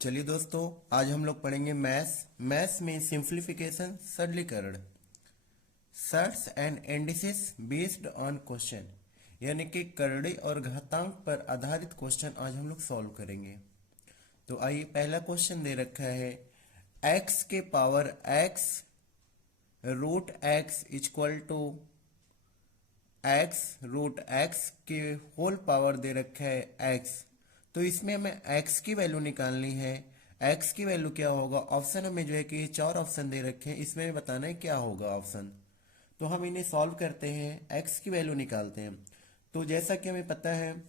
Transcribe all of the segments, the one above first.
चलिए दोस्तों, आज हम लोग पढ़ेंगे मैथ्स में सिंप्लीफिकेशन, सरलीकरण, shirts and indices based on question, यानी कि करड़े और घातांक पर आधारित क्वेश्चन आज हम लोग सॉल्व करेंगे। तो आइए, पहला क्वेश्चन दे रखा है x के power x root x equal to x root x के होल पावर दे रखा है x। तो इसमें हमें x की वैल्यू निकालनी है। x की वैल्यू क्या होगा? ऑप्शन हमें जो है कि चार ऑप्शन दे रखे हैं, इसमें बताना है क्या होगा ऑप्शन। तो हम इन्हें सॉल्व करते हैं, x की वैल्यू निकालते हैं। तो जैसा कि हमें पता है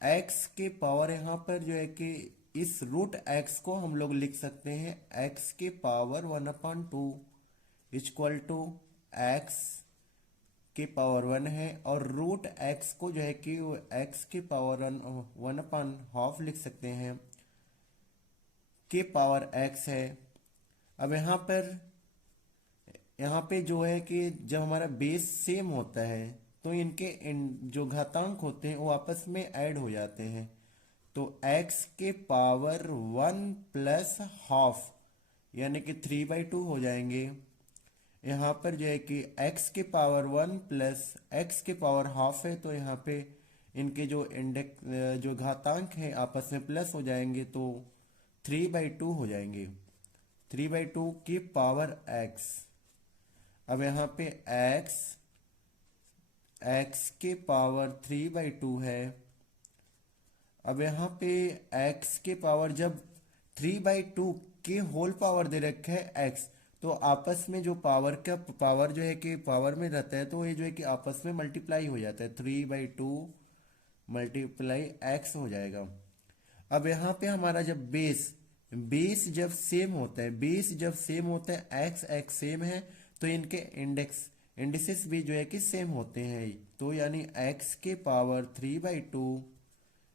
x के पावर यहाँ पर जो है कि इस रूट x को हम लोग लिख सकते हैं x के पावर 1/2 इक्वल टू एक्स के पावर 1 है, और रूट एक्स को जो है कि एक्स के पावर 1/2 लिख सकते हैं, के पावर एक्स है। अब यहाँ पे जो है कि जब हमारा बेस सेम होता है तो इनके जो घातांक होते हैं वो आपस में ऐड हो जाते हैं। तो x के पावर 1 प्लस हाफ यानी कि 3/2 हो जाएंगे। यहाँ पर जो है कि x के पावर 1 प्लस एक्स के पावर हाफ है, तो यहाँ पे इनके जो इंडेक्स जो घातांक है आपस में प्लस हो जाएंगे, तो 3/2 हो जाएंगे। 3/2 की पावर x। अब यहाँ पे x के पावर 3/2 है। अब यहाँ पे x के पावर जब 3/2 के होल पावर दे रखे है x, तो आपस में जो पावर जो है कि पावर में रहता है, तो ये जो है कि आपस में मल्टीप्लाई हो जाता है, 3/2 मल्टीप्लाई x हो जाएगा। अब यहाँ पे हमारा जब बेस जब सेम होता है, एक्स एक्स सेम है, तो इनके इंडिसेस भी जो है कि सेम होते हैं। तो यानी x के पावर 3/2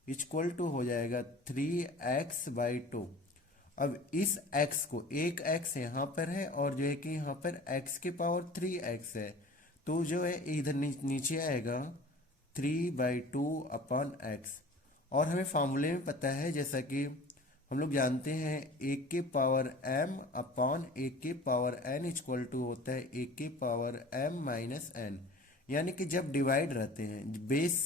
इक्वल टू हो जाएगा 3x/2। अब इस x को, एक x यहाँ पर है और जो है कि यहाँ पर x के पावर 3x है, तो जो है इधर नीचे आएगा 3/2/x। और हमें फार्मूले में पता है, जैसा कि हम लोग जानते हैं, एक के पावर m अपॉन एक के पावर n इक्वल टू होता है एक के पावर m माइनस n। यानी कि जब डिवाइड रहते हैं, बेस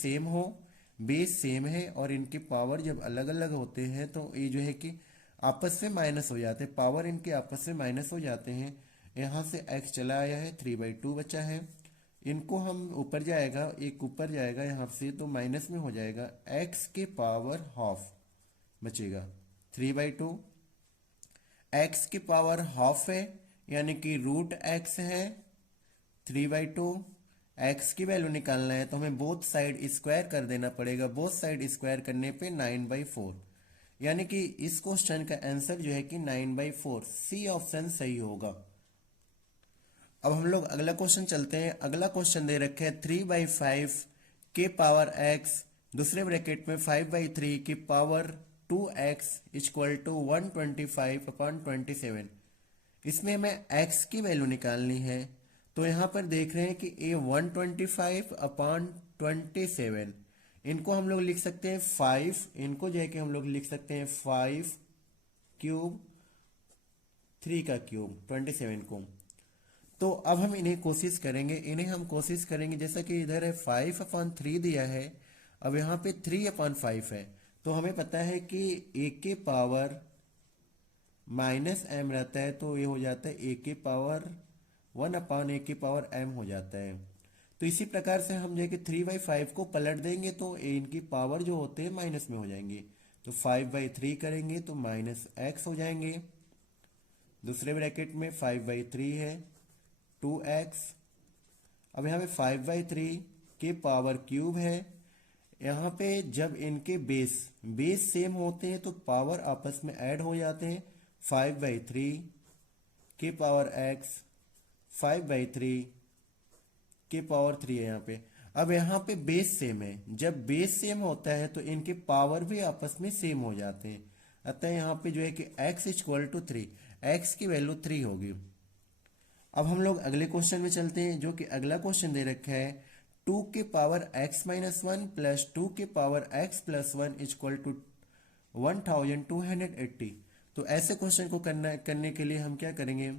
सेम है और इनके पावर जब अलग अलग होते हैं, तो ये जो है कि आपस में माइनस हो जाते हैं, पावर इनके आपस में माइनस हो जाते हैं। यहाँ से x चला आया है, 3/2 बचा है। इनको हम ऊपर जाएगा, एक ऊपर जाएगा यहाँ से, तो माइनस में हो जाएगा, x के पावर हाफ बचेगा 3/2। x की पावर हाफ है यानी कि रूट x है 3/2। x की वैल्यू निकालना है तो हमें बोथ साइड स्क्वायर कर देना पड़ेगा। बोथ साइड स्क्वायर करने पे 9/4, यानी कि इस क्वेश्चन का आंसर जो है कि 9/4, सी ऑप्शन सही होगा। अब हम लोग अगला क्वेश्चन चलते हैं। अगला क्वेश्चन दे रखे है 3/5 के पावर x, दूसरे ब्रैकेट में 5/3 की पावर 2x इक्वल टू 125/27। इसमें हमें x की वैल्यू निकालनी है। तो यहाँ पर देख रहे हैं कि ये 125/27, इनको हम लोग लिख सकते हैं 5, इनको जो है कि हम लोग लिख सकते हैं 5 क्यूब, 3 का क्यूब, 27 को। तो अब हम इन्हें कोशिश करेंगे, जैसा कि इधर है 5/3 दिया है, अब यहाँ पे 3/5 है। तो हमें पता है कि एक के पावर माइनस m रहता है, तो ये हो जाता है एक के पावर 1/एक के पावर m हो जाता है। तो इसी प्रकार से हम जो है कि 3/5 को पलट देंगे तो इनकी पावर जो होते हैं माइनस में हो जाएंगे। तो 5/3 करेंगे तो माइनस x हो जाएंगे। दूसरे ब्रैकेट में 5/3 है 2x। अब यहाँ पे 5/3 के पावर क्यूब है। यहाँ पे जब इनके बेस सेम होते हैं तो पावर आपस में ऐड हो जाते हैं। 5/3 के पावर x, 5/3 के पावर 3 है यहाँ पे। अब यहाँ पे बेस सेम है, जब बेस सेम होता है तो इनके पावर भी आपस में सेम हो जाते हैं। अतः यहाँ पे जो है कि x इक्वल टू 3, x की वैल्यू 3 होगी। अब हम लोग अगले क्वेश्चन में चलते हैं, जो कि अगला क्वेश्चन दे रखा है 2 के पावर x-1 प्लस 2 के पावर x+1 इक्वल टू 1280। तो ऐसे क्वेश्चन को करने के लिए हम क्या करेंगे,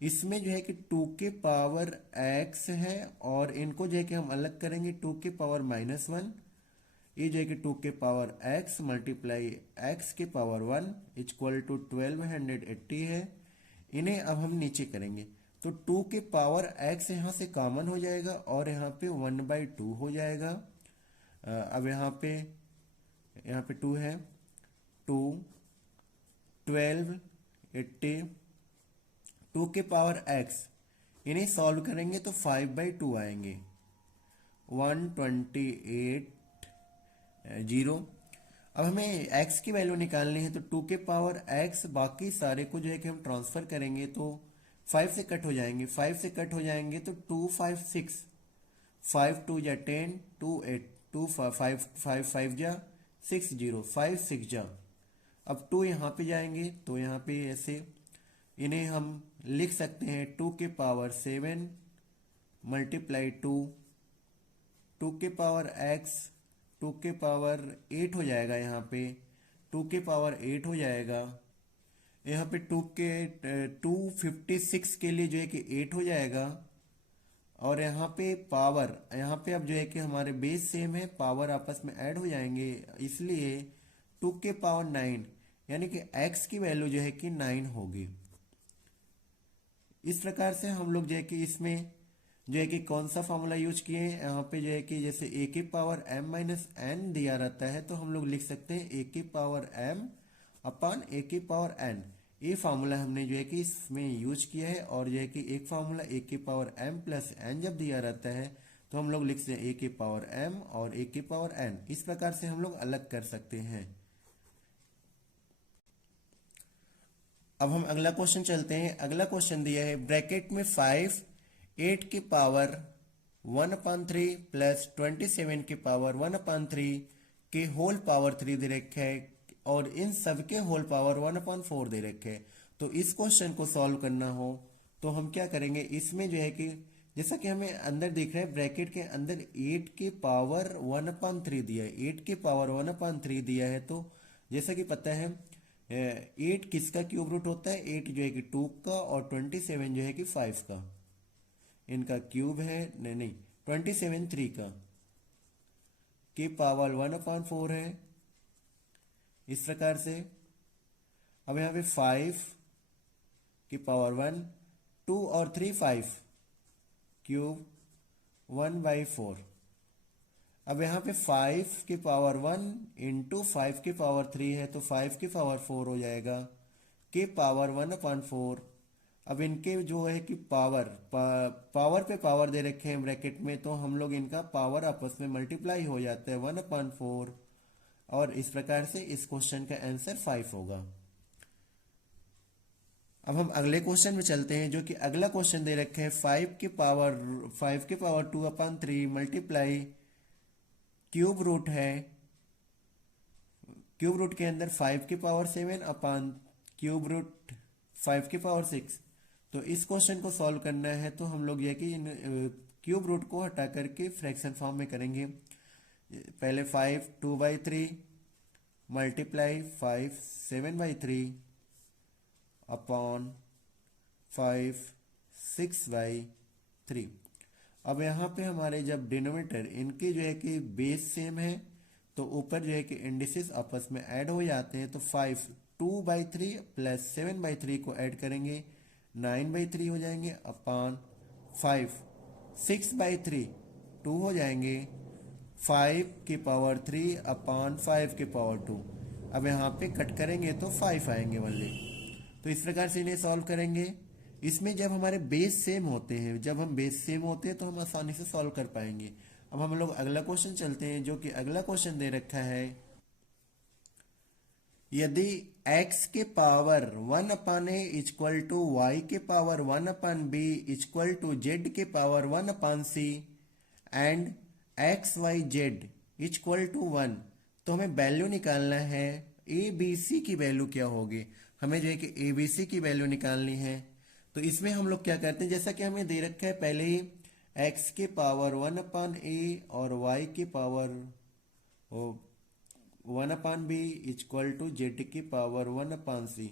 इसमें जो है कि 2 के पावर x है और इनको जो है कि हम अलग करेंगे 2 के पावर -1। ये जो है कि 2 के पावर x मल्टीप्लाई x के पावर 1 इक्वल टू 1280 है। इन्हें अब हम नीचे करेंगे तो 2 के पावर x यहाँ से कॉमन हो जाएगा और यहाँ पे 1/2 हो जाएगा। अब यहाँ पे 2 है, 2 12 80 2 के पावर x, इन्हें सॉल्व करेंगे तो 5/2 आएंगे, 128 0। अब हमें x की वैल्यू निकालनी है तो 2 के पावर x बाकी सारे को जो है कि हम ट्रांसफर करेंगे तो 5 से कट हो जाएंगे, 5 से कट हो जाएंगे तो 2 5 6, 5 2 जा 10, 2 8, 2 5 5 5 जा 6 0, 5 6 जा। अब 2 यहाँ पे जाएंगे तो यहाँ पे ऐसे इन्हें हम लिख सकते हैं 2 के पावर 7 मल्टीप्लाई 2, 2 के पावर x 2 के पावर 8 हो जाएगा, यहाँ पे 2 के पावर 8 हो जाएगा, यहाँ पे 256 के लिए जो है कि 8 हो जाएगा। और यहाँ पे पावर, यहाँ पे अब जो है कि हमारे बेस सेम है, पावर आपस में ऐड हो जाएंगे, इसलिए 2 के पावर 9 यानी कि x की वैल्यू जो है कि 9 होगी। इस प्रकार से हम लोग जो है कि इसमें जो है कि कौन सा फॉर्मूला यूज किए हैं, यहाँ पे जो है कि जैसे a के पावर m-n दिया रहता है तो हम लोग लिख सकते हैं a के पावर m अपान a के पावर n। ये फार्मूला हमने जो है कि इसमें यूज किया है। और जो है कि एक फार्मूला a के पावर m प्लस n जब दिया रहता है तो हम लोग लिखते हैं a के पावर m और a के पावर n। इस प्रकार से हम लोग अलग कर सकते हैं। अब हम अगला क्वेश्चन चलते हैं। अगला क्वेश्चन दिया है ब्रैकेट में 5 8 के पावर 1/3 प्लस 27 के पावर 1/3 के होल पावर 3 दे रखे है और इन सब के होल पावर 1/4 दे रखे है। तो इस क्वेश्चन को सॉल्व करना हो तो हम क्या करेंगे, इसमें जो है कि जैसा कि हमें अंदर दिख रहा है ब्रैकेट के अंदर 8 के पावर 1/3 दिया है, 8 के पावर 1/3 दिया है। तो जैसा कि पता है 8 किसका क्यूब रूट होता है, 8 जो है कि 2 का और 27 जो है कि 5 का, इनका क्यूब है, नहीं 27 3 का, के पावर 1/4 है। इस प्रकार से अब यहाँ पे 5 की पावर 1, 2 और 3 5 क्यूब 1/4। अब यहाँ पे 5 की पावर 1 इंटू 5 की पावर 3 है तो 5 की पावर 4 हो जाएगा, के पावर 1/4। अब इनके जो है कि पावर पे पावर दे रखे हैं ब्रैकेट में तो हम लोग इनका पावर आपस में मल्टीप्लाई हो जाता है 1/4 और इस प्रकार से इस क्वेश्चन का आंसर 5 होगा। अब हम अगले क्वेश्चन में चलते हैं जो कि अगला क्वेश्चन दे रखे हैं 5 के पावर 2/3 मल्टीप्लाई क्यूब रूट है, क्यूब रूट के अंदर 5 के पावर 7 अपान क्यूब रूट 5 के पावर 6। तो इस क्वेश्चन को सॉल्व करना है तो हम लोग ये कि क्यूब रूट को हटा करके फ्रैक्शन फॉर्म में करेंगे। पहले 5 2/3 मल्टीप्लाई 5 7/3 अपॉन 5 6/3। अब यहाँ पे हमारे जब डिनोमिनेटर इनके जो है कि बेस सेम है तो ऊपर जो है कि इंडिसेस आपस में ऐड हो जाते हैं। तो 5 2/3 प्लस 7/3 को ऐड करेंगे 9/3 हो जाएंगे अपॉन 5 6/3 2 हो जाएंगे 5 की पावर 3 अपॉन 5 की पावर 2। अब यहाँ पे कट करेंगे तो 5 आएंगे ओनली। तो इस प्रकार से इन्हें सॉल्व करेंगे। इसमें जब हमारे बेस सेम होते हैं, जब हम बेस सेम होते हैं तो हम आसानी से सॉल्व कर पाएंगे। अब हम लोग अगला क्वेश्चन चलते हैं जो कि अगला क्वेश्चन दे रखा है, यदि x के power 1/a equal to y के power 1/b equal to z के power 1/c and X Y Z equal to 1, तो हमें वैल्यू निकालना है ए बी सी की वैल्यू क्या होगी। हमें जो है कि ए बी सी की वैल्यू निकालनी है। तो इसमें हम लोग क्या करते हैं, जैसा कि हमें दे रखा है पहले ही x के पावर 1/a और y के power 1/b equal to Z की पावर 1/c।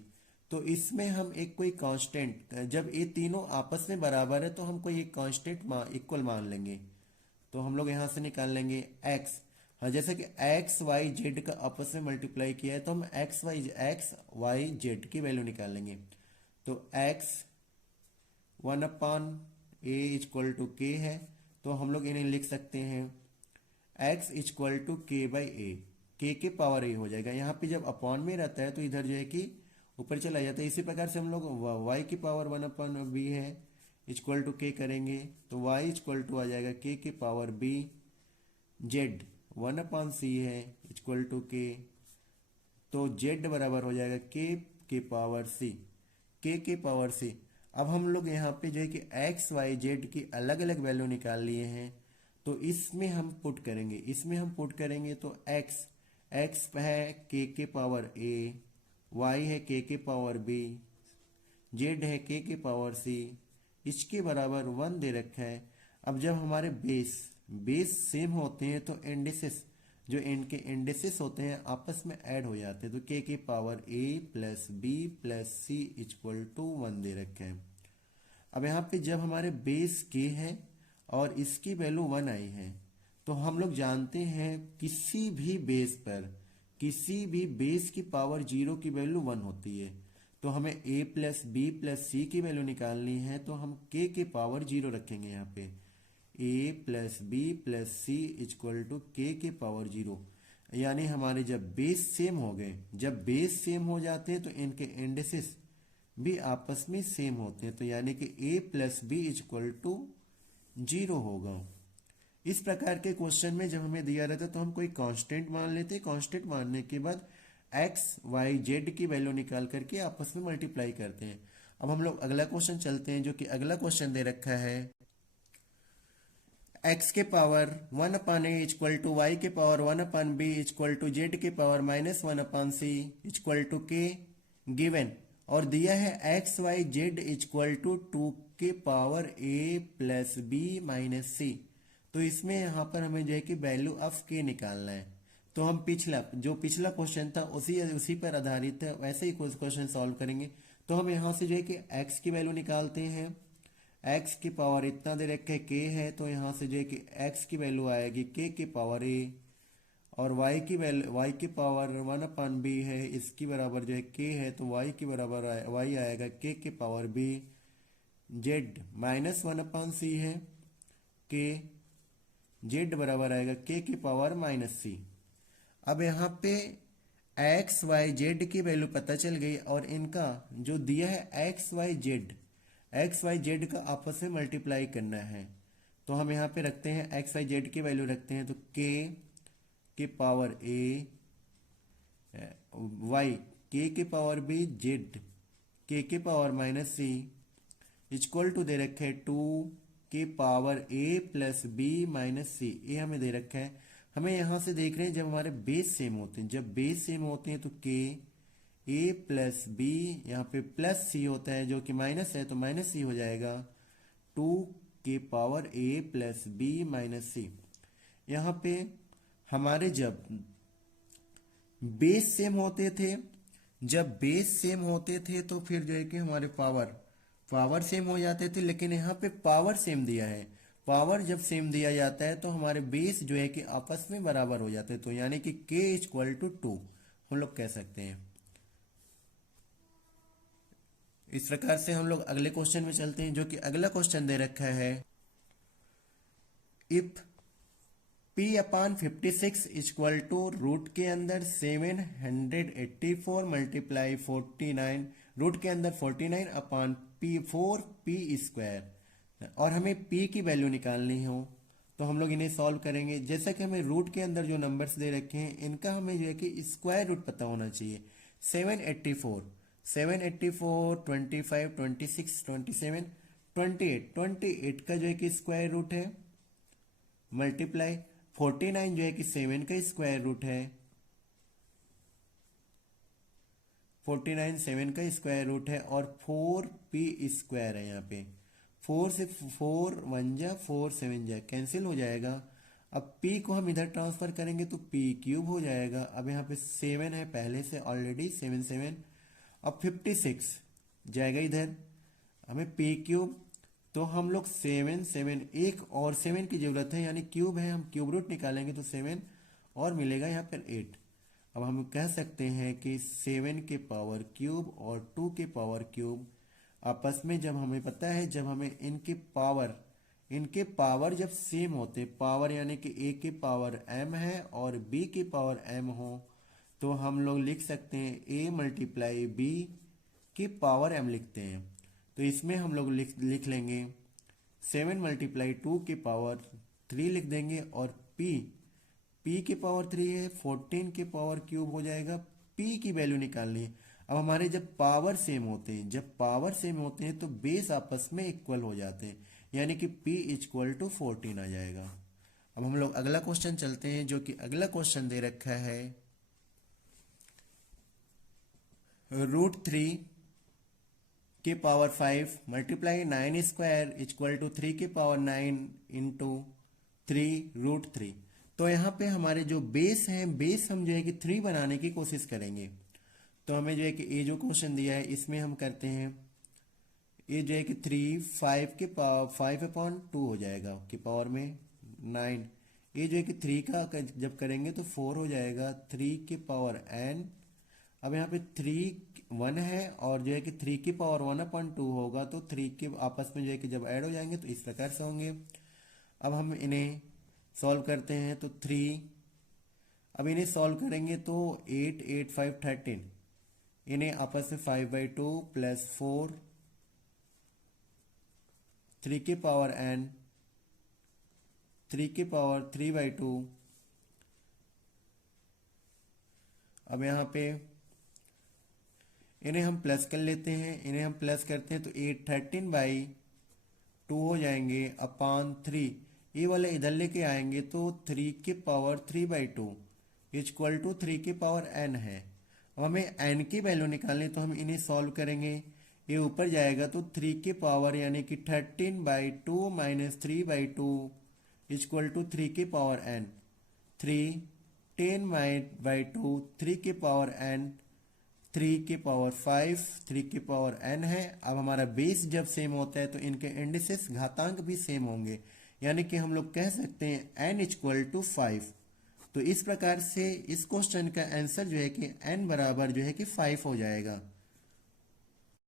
तो इसमें हम एक कोई कांस्टेंट, जब ये तीनों आपस में बराबर है तो हम कोई एक कांस्टेंट इक्वल मान लेंगे। तो हम लोग यहाँ से निकाल लेंगे एक्स। हाँ, जैसे कि एक्स वाई जेड का आपस में मल्टीप्लाई किया है तो हम एक्स वाई जेड की वैल्यू निकाल लेंगे। तो एक्स 1/a इक्वल टू के है, तो हम लोग इन्हें लिख सकते हैं x इक्वल टू के बाई ए, के पावर ए हो जाएगा। यहाँ पे जब अपॉन में रहता है तो इधर जो है कि ऊपर चला जाता है। इसी प्रकार से हम लोग y की पावर 1/b है इक्वल टू के करेंगे तो y इक्वल टू आ जाएगा के पावर b। जेड 1/c है इक्वल टू के, तो z बराबर हो जाएगा के पावर c, के पावर c। अब हम लोग यहाँ पे जो है कि एक्स वाई जेड की अलग अलग वैल्यू निकाल लिए हैं, तो इसमें हम पुट करेंगे तो एक्स है के पावर ए, वाई है के पावर बी, जेड है के पावर सी, इसके बराबर 1 दे रखा है। अब जब हमारे बेस सेम होते हैं तो इंडिसेस, जो इनके इंडिसेस होते हैं आपस में ऐड हो जाते हैं, तो K power A plus B plus C equal to 1 दे रखे हैं। अब यहाँ पे जब हमारे बेस के है और इसकी वैल्यू 1 आई है, तो हम लोग जानते हैं किसी भी बेस की पावर 0 की वैल्यू 1 होती है। तो हमें a प्लस बी प्लस सी की वैल्यू निकालनी है, तो हम के पावर 0 रखेंगे यहाँ पे। a plus B plus C equal to K power 0। यानी हमारे जब बेस सेम हो जाते हैं तो इनके इंडिसेस भी आपस में सेम होते हैं, तो यानी कि a plus B equal to 0 होगा। इस प्रकार के क्वेश्चन में जब हमें दिया रहता है तो हम कोई कांस्टेंट मान लेते हैं। कांस्टेंट मानने के बाद एक्स वाई जेड की वैल्यू निकाल करके आपस में मल्टीप्लाई करते हैं। अब हम लोग अगला क्वेश्चन चलते हैं, जो कि अगला क्वेश्चन दे रखा है एक्स के power 1/a equal to Y के power 1/b equal to Z के power -1/c equal to K given, और दिया है X Y Z equal to 2 के power a plus B minus C. तो इसमें यहाँ पर हमें जो है कि वैल्यू ऑफ के निकालना है। तो हम पिछला क्वेश्चन था उसी पर आधारित है, वैसे ही क्वेश्चन सॉल्व करेंगे। तो हम यहाँ से जो है कि x की वैल्यू निकालते हैं। x की पावर इतना दे रखे के है, तो यहाँ से जो है कि x की वैल्यू आएगी के पावर a, और y की पावर 1/b है, इसकी बराबर जो है k है, तो y की बराबर y आएगा के पावर b। z -1/c है, के z बराबर आएगा के पावर -c। अब यहाँ पे एक्स वाई जेड की वैल्यू पता चल गई, और इनका जो दिया है एक्स वाई जेड का आपस में मल्टीप्लाई करना है। तो हम यहाँ पे रखते हैं एक्स वाई जेड की वैल्यू रखते हैं, तो के पावर ए वाई के पावर बी जेड के पावर -c इक्वल टू दे रखे है 2 के power A plus B minus सी। ये हमें दे रखा है। हमें यहाँ से देख रहे हैं जब हमारे बेस सेम होते हैं तो के ए प्लस बी, यहाँ पे प्लस सी होता है जो कि माइनस है, तो माइनस सी हो जाएगा 2 के power A plus B minus सी। यहाँ पे हमारे जब बेस सेम होते थे तो फिर जो है कि हमारे पावर सेम हो जाते थे, लेकिन यहाँ पे पावर सेम दिया है। पावर जब सेम दिया जाता है तो हमारे बेस जो है कि आपस में बराबर हो जाते हैं, तो यानी कि k इक्वल टू 2 हम लोग कह सकते हैं। इस प्रकार से हम लोग अगले क्वेश्चन में चलते हैं, जो कि अगला क्वेश्चन दे रखा है if p/56 equal to root के अंदर 784 मल्टीप्लाई 49 रूट के अंदर 49/4p², और हमें p की वैल्यू निकालनी हो, तो हम लोग इन्हें सॉल्व करेंगे। जैसा कि हमें रूट के अंदर जो नंबर्स दे रखे हैं इनका हमें जो है कि स्क्वायर रूट पता होना चाहिए। 784 25 26 27 28 का जो है कि स्क्वायर रूट है, मल्टीप्लाई 49 जो है कि 7 का स्क्वायर रूट है, 49 7 का स्क्वायर रूट है, और 4p² है। यहाँ पे 4 से 4 1 जा 4 7 जा कैंसिल हो जाएगा। अब p को हम इधर ट्रांसफर करेंगे तो p³ हो जाएगा। अब यहाँ पे 7 है पहले से ऑलरेडी 7 7, अब 56 जाएगा इधर, हमें p क्यूब, तो हम लोग 7 एक और 7 की जरूरत है, यानी क्यूब है, हम क्यूब रूट निकालेंगे तो 7 और मिलेगा यहाँ पर 8। अब हम कह सकते हैं कि 7 के पावर क्यूब और 2 के पावर क्यूब आपस में, जब हमें पता है जब हमें इनके पावर जब सेम होते, पावर यानी कि a के पावर m है और b के पावर m हो, तो हम लोग लिख सकते हैं a मल्टीप्लाई b के पावर m लिखते हैं। तो इसमें हम लोग लिख लेंगे 7 मल्टीप्लाई 2 के पावर 3 लिख देंगे, और p के पावर 3 है, 14 के पावर क्यूब हो जाएगा, p की वैल्यू निकालनी है। अब हमारे जब पावर सेम होते हैं तो बेस आपस में इक्वल हो जाते हैं, यानी कि p इक्वल टू 14 आ जाएगा। अब हम लोग अगला क्वेश्चन चलते हैं, जो कि अगला क्वेश्चन दे रखा है √3 के power 5 multiply 9 square equal to 3 के पावर 9 इंटू 3 √3। तो यहाँ पे हमारे जो बेस हैं, बेस हम जो है कि 3 बनाने की कोशिश करेंगे। तो हमें जो है कि ये जो क्वेश्चन दिया है इसमें हम करते हैं, ये जो है कि 3 5 के पावर 5/2 हो जाएगा के पावर में 9। ये जो है कि 3 का जब करेंगे तो 4 हो जाएगा, 3 के पावर n। अब यहाँ पे 3 1 है और जो है कि 3 की पावर 1/2 होगा, तो 3 के आपस में जो है कि जब ऐड हो जाएंगे तो इस प्रकार से होंगे। अब हम इन्हें सॉल्व करते हैं तो 3, अब इन्हें सॉल्व करेंगे तो 8 8 5 13, इन्हें आपस में 5/2 प्लस 4 3 के पावर n 3 के पावर 3/2। अब यहाँ पे इन्हें हम प्लस कर लेते हैं, इन्हें हम प्लस करते हैं तो 8 13/2 हो जाएंगे अपान 3। ये वाले इधर लेके आएंगे तो 3 के पावर 3/2 इक्वल टू 3 के पावर n है। अब हमें n की वैल्यू निकालनी, तो हम इन्हें सॉल्व करेंगे, ये ऊपर जाएगा तो 3 के पावर यानी कि 13/2 माइनस 3/2 इक्वल टू 3 के पावर n, 3 10/2 3 के पावर n 3 के पावर 5 3 के पावर n है। अब हमारा बेस जब सेम होता है तो इनके इंडिसेस घातांक भी सेम होंगे, यानी कि हम लोग कह सकते हैं n इक्वल टू 5। तो इस प्रकार से इस क्वेश्चन का आंसर जो है कि n बराबर जो है कि 5 हो जाएगा।